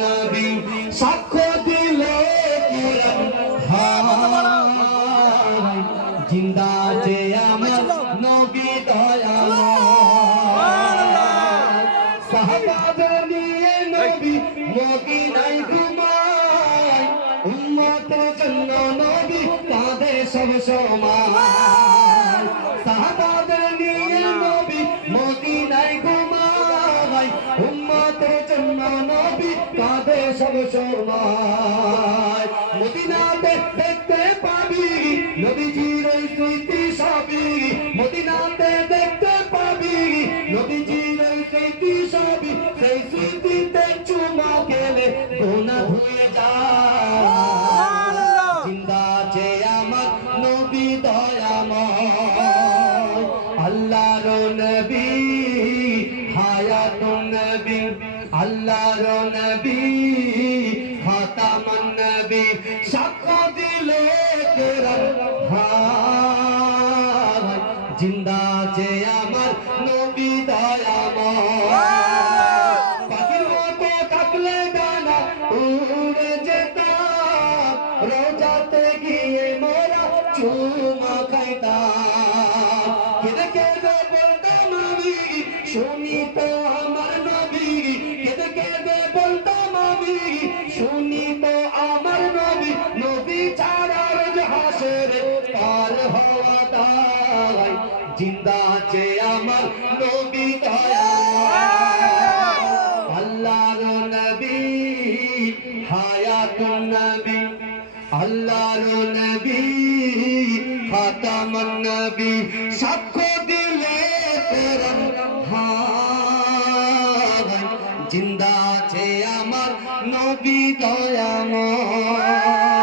নবী সাক্ষ্য দিল জিন্দা যে আমার নবী দয়াময় সাহাবাদের নিয়ে নবী মদিনায় ঘুমায়। উম্মতের জন্য নবী কাঁদে সব সময়। উম্মতের জন্য নবী কাঁদে সব সময়। মদিনাতে দেখতে পাবি নবীজির ওই স্মৃতি সবই। মদিনাতে দেখতে পাবি নবীজির ওই স্মৃতি সবই। সেই স্মৃতিতে চুমা গেলে গোনা ধুয়ে যায়। জিন্দা যে আমার নবী দয়াময়। আল্লাহর নবী আল্লাহর নবী খাতামান নবী, সাক্ষ্য দিলে জিন্দা যে আমার নবী দয়াময়। পাখির মতো থাকলে ডানা উড়ে যেতাম রোজাতে গিয়ে মোরা চুমা খাইতাম। কেঁদে কেঁদে বলতাম আমি শুনি তো আমার নবী। শুনি তো আমার নবী নবী পার হওয়া জিন্দা আছে আমার নবী আল্লাহর নবী হায়াতুন নবী। আল্লাহর নবী খাতামুন নবী। সাক্ষ্য দিলে কোরআন জিন্দা আছে আমার নবী দয়াময়।